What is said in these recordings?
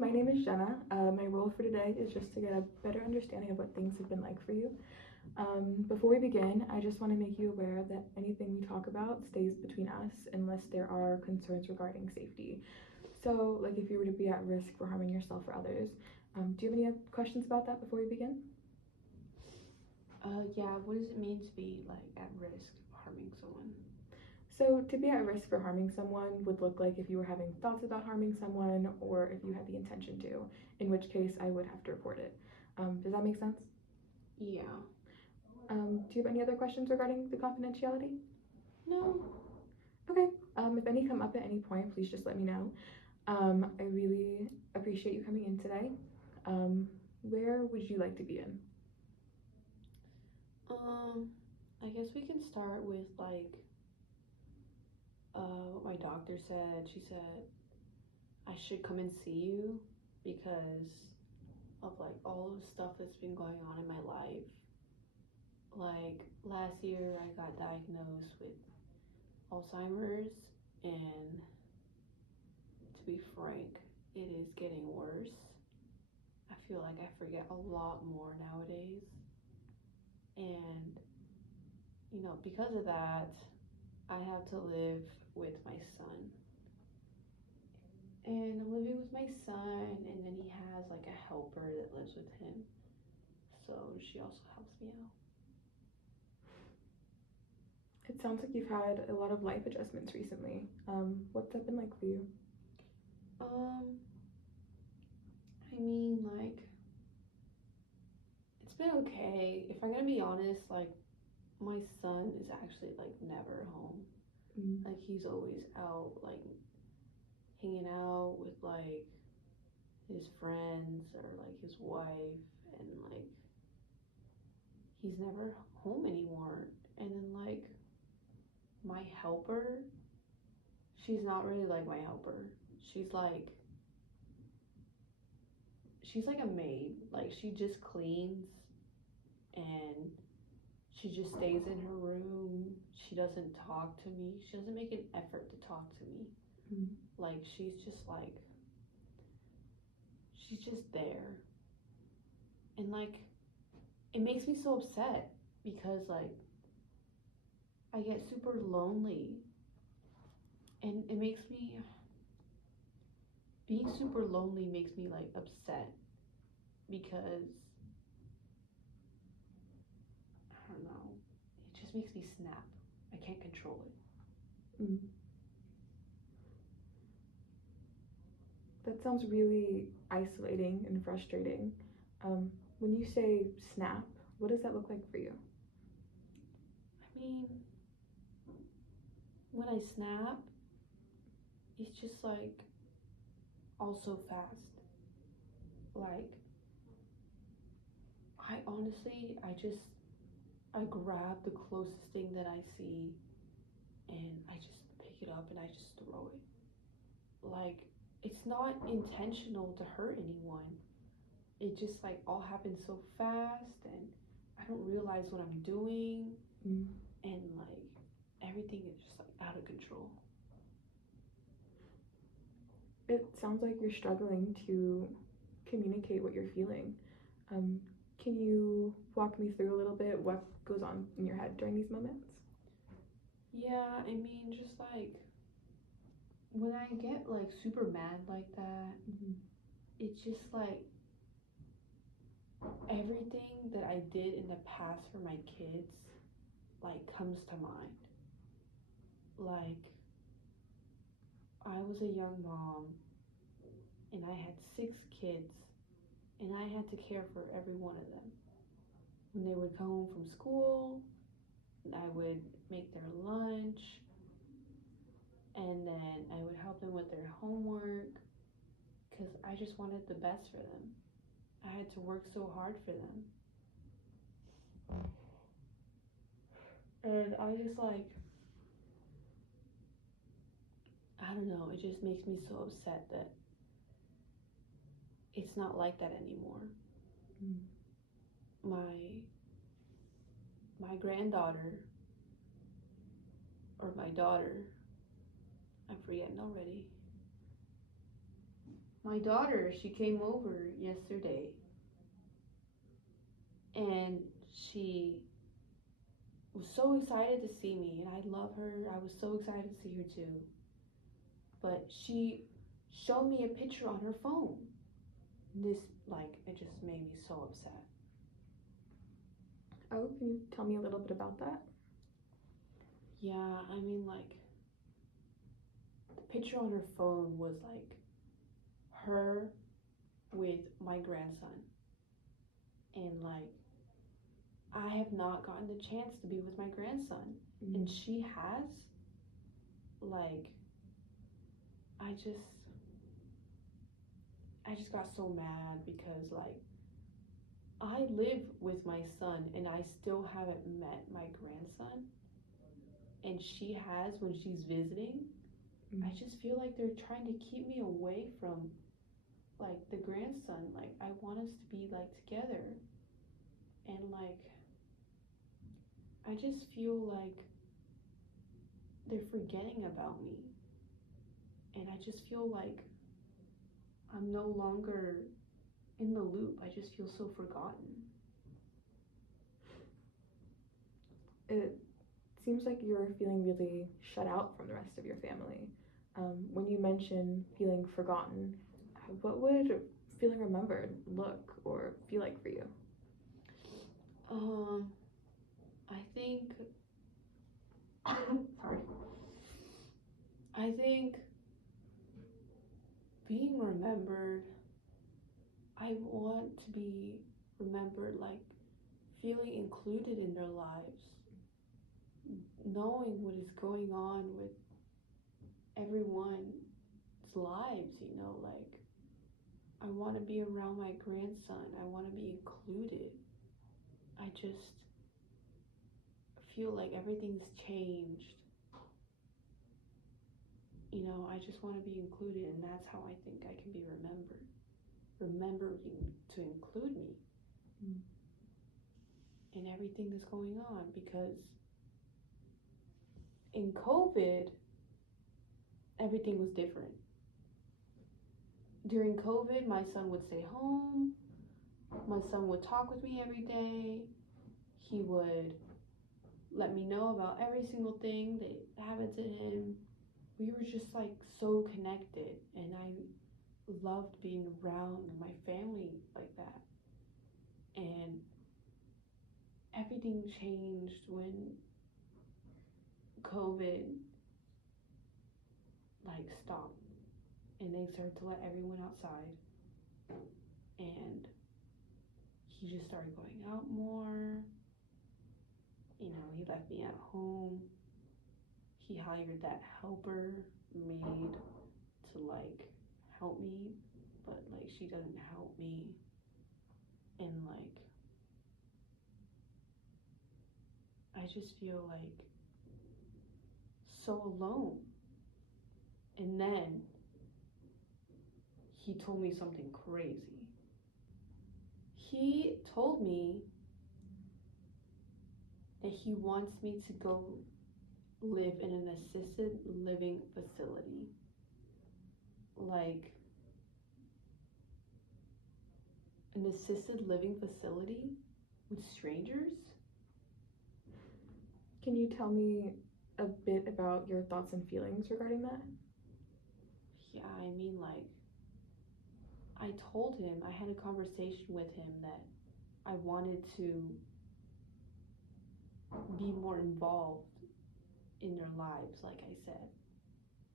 my name is Jenna. My role for today is just to get a better understanding of what things have been like for you. Before we begin, I just want to make you aware that anything we talk about stays between us unless there are concerns regarding safety. So, like if you were to be at risk for harming yourself or others. Do you have any questions about that before we begin? Yeah, what does it mean to be like at risk of harming someone? So, to be at risk for harming someone would look like if you were having thoughts about harming someone or if you had the intention to, in which case I would have to report it. Does that make sense? Yeah. Do you have any other questions regarding the confidentiality? No. Okay. If any come up at any point, please just let me know. I really appreciate you coming in today. Where would you like to be in? I guess we can start with like what my doctor said. She said I should come and see you because of like all the stuff that's been going on in my life. Like last year I got diagnosed with Alzheimer's, and to be frank, it is getting worse. I feel like I forget a lot more nowadays. And, because of that, I have to live with my son. And I'm living with my son, and then he has like a helper that lives with him. So she also helps me out. It sounds like you've had a lot of life adjustments recently. What's that been like for you? Um, I mean, like, it's been okay. If I'm gonna be honest, like, my son is actually like never home. Mm. Like, he's always out, like, hanging out with like his friends or like his wife, and like he's never home anymore. And then like my helper, she's not really like my helper. She's like she's like a maid. Like she just cleans, and she just stays in her room. She doesn't talk to me. She doesn't make an effort to talk to me. Mm. Like she's just there. And like it makes me so upset because like I get super lonely, and it makes me being super lonely makes me like upset because I don't know, it just makes me snap. I can't control it. Mm. That sounds really isolating and frustrating. When you say snap, what does that look like for you? I mean, when I snap, it's just like also fast. Like I honestly, I grab the closest thing that I see, and I just pick it up and I just throw it. Like it's not intentional to hurt anyone. It just like all happens so fast, and I don't realize what I'm doing, Mm. and like everything is just like out of control. It sounds like you're struggling to communicate what you're feeling. Um, can you walk me through a little bit what goes on in your head during these moments? Yeah, I mean, just like when I get like super mad like that, Mm-hmm. it's just like everything that I did in the past for my kids like comes to mind. Like I was a young mom, and I had 6 kids, and I had to care for every one of them. When they would come home from school, I would make their lunch, and then I would help them with their homework because I just wanted the best for them. I had to work so hard for them. And I just like, I don't know, it just makes me so upset that it's not like that anymore. Mm. My granddaughter, or my daughter, I'm forgetting already. My daughter, she came over yesterday and she was so excited to see me, and I love her. I was so excited to see her too. But she showed me a picture on her phone. This, like, it just made me so upset. Oh, can you tell me a little bit about that? Yeah, I mean, like, the picture on her phone was like her with my grandson. And like, I have not gotten the chance to be with my grandson. And she has. Like, I just got so mad because like I live with my son and I still haven't met my grandson, and she has when she's visiting. I just feel like they're trying to keep me away from like the grandson. Like, I want us to be like together, and like I just feel like they're forgetting about me, and I just feel like I'm no longer in the loop. I just feel so forgotten. It seems like you're feeling really shut out from the rest of your family. When you mention feeling forgotten, what would feeling remembered look or feel like for you? I think sorry. I think being remembered, I want to be remembered like feeling included in their lives, knowing what is going on with everyone's lives, you know, like I want to be around my grandson. I want to be included. I just feel like everything's changed. You know, I just want to be included, and that's how I think I can be remembered. Remembering to include me in everything that's going on, because in COVID, everything was different. During COVID, my son would stay home. My son would talk with me every day. He would let me know about every single thing that happened to him. We were just like so connected, and I loved being around my family like that. And everything changed when COVID like stopped, and they started to let everyone outside, and he just started going out more. You know, he left me at home. He hired that helper maid to like help me, but like she doesn't help me, and like I just feel like so alone. And then he told me something crazy. He told me that he wants me to go live in an assisted living facility. Like, an assisted living facility with strangers? Can you tell me a bit about your thoughts and feelings regarding that? Yeah, I mean, like, I told him, I had a conversation with him that I wanted to be more involved in their lives, like I said.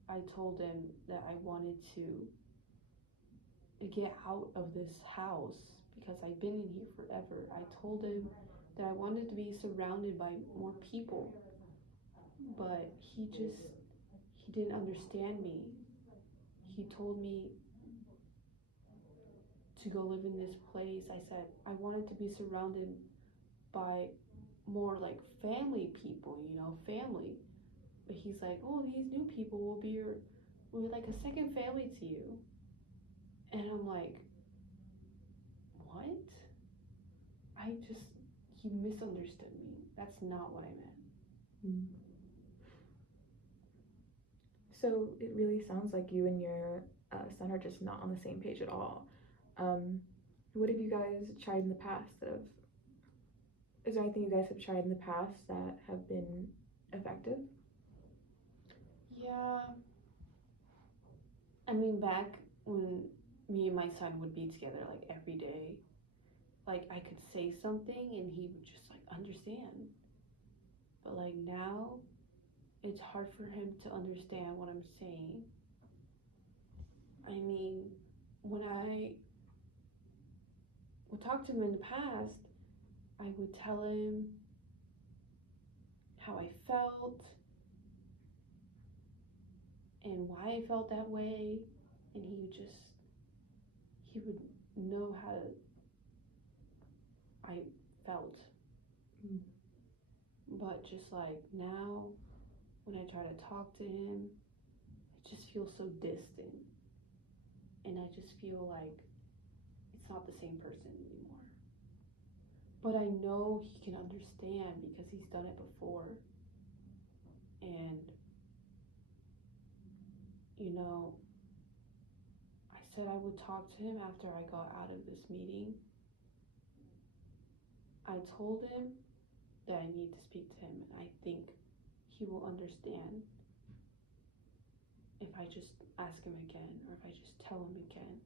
I told him that I wanted to get out of this house because I've been in here forever. I told him that I wanted to be surrounded by more people, but he didn't understand me. He told me to go live in this place. I said I wanted to be surrounded by more like family people, you know, family. But he's like, oh, these new people will be like a second family to you. And I'm like, what? He misunderstood me. That's not what I meant. So it really sounds like you and your son are just not on the same page at all. What have you guys tried in the past is there anything you guys have tried in the past that have been effective? Yeah, I mean, back when me and my son would be together like every day, like I could say something and he would just like understand. But like now, it's hard for him to understand what I'm saying. I mean, when I would talk to him in the past, I would tell him how I felt and why I felt that way, and he would know how I felt. Mm. But just like now, when I try to talk to him, it just feels so distant, and I just feel like it's not the same person anymore. But I know he can understand because he's done it before. And, you know, I said I would talk to him after I got out of this meeting. I told him that I need to speak to him, and I think he will understand if I just ask him again or if I just tell him again.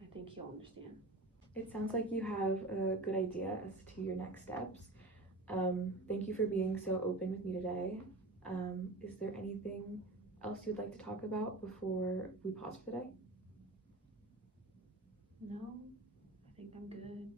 I think he'll understand. It sounds like you have a good idea as to your next steps. Thank you for being so open with me today. Is there anything else you'd like to talk about before we pause for today? No, I think I'm good.